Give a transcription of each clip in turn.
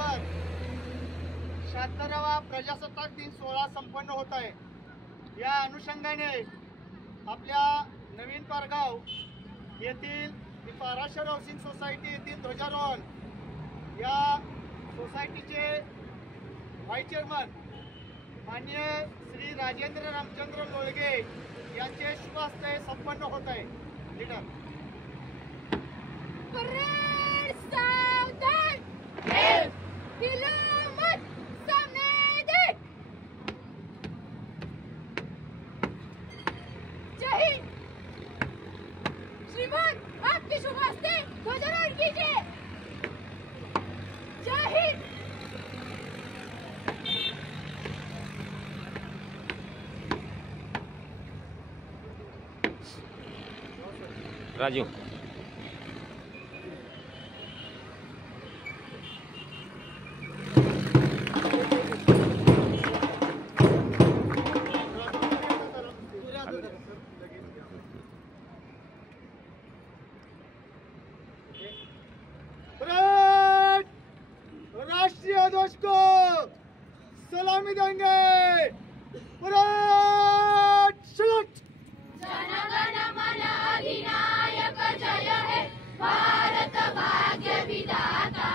देशभर 76वा प्रजासत्ताक दिन सोहळा संपन्न होत आहे। या अनुषंगाने आपल्या नवीन पारगाव येथील महाराष्ट्र हाऊसिंग सोसायटी येथील ध्वजारोहण या सोसायटीचे व्हाईस चेअरमन माननीय श्री राजेंद्र रामचंद्र लोळगे यांचे शुभ हस्ते संपन्न होत आहे। लीडर श्रीमान आपके शुभ हस्ते ध्वजारोहण कीजिए। जय हिंद। राजू राष्ट्रीय ध्वज को सलामी देंगे। Parade salute. जनगण मन अधिनायक जय हे भारत भाग्य विधाता।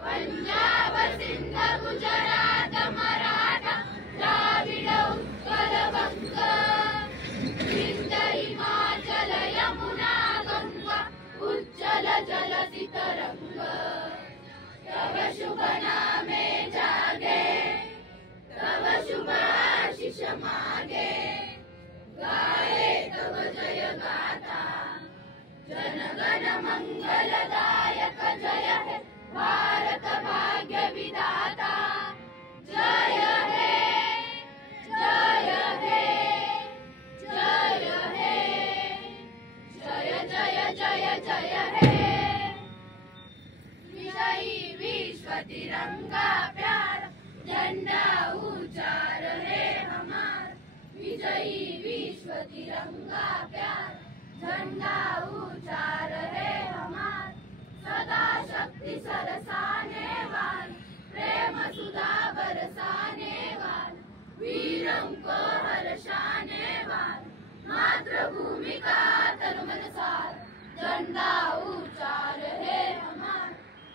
पंजाब सिंध गुजरात मराठा द्राविड उत्कल बंग। हिंद हिमाचल यमुना गंगा उज्जल जलधि तरंग। तब शुभ नामे जागे तब शुभ आशीष मागे। गाए तब जय गाथा जनगण मंगलदायक जय हे भारत भाग्य विधाता। जय हे जय हे जय हे जय जय जय जय हे। विजयी विश्व तिरंगा प्यार झंडा ऊंचा रहे हमार। विजयी विश्व तिरंगा प्यार झंडा ऊंचा रहे हमार। सदा शक्ति सरसाने वाल प्रेम सुधा बरसाने वाल। वीरों को हर्षाने वाल मातृभूमि का तन मन सार। झंडा ऊंचा रहे हमार।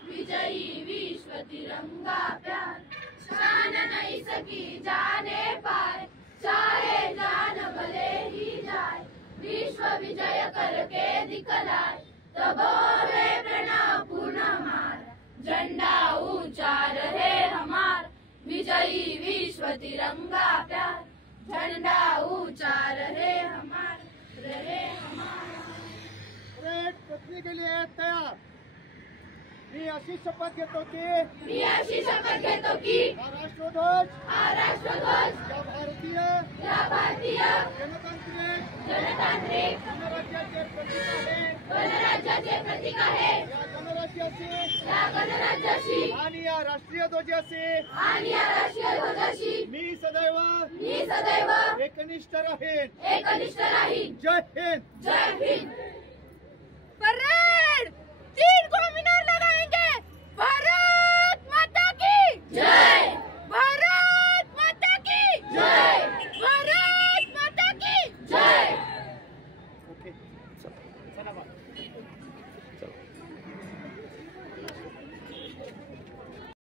विजयी विश्व तिरंगा प्यार शान नहीं सकी जाने पाए। चाहे जान भले ही जाए विश्व विजय करके दिखलाए। तबो है प्रणव पूर्ण मार झंडा ऊंचा रहे हमार। विजयी विश्व तिरंगा प्यार झंडा ऊंचा रहे हमार रहे हमार। परेड पत्नी के लिए तैयार। मी अशी शपथ घेतो की हा राष्ट्रध्वज या भारतीय जनतांत्रिक गणराज्याचे प्रतीक आहे। या गणराज्याशी आणि या राष्ट्रीय ध्वजाशी मी सदैव एकनिष्ठ राहीन। जय हिंद।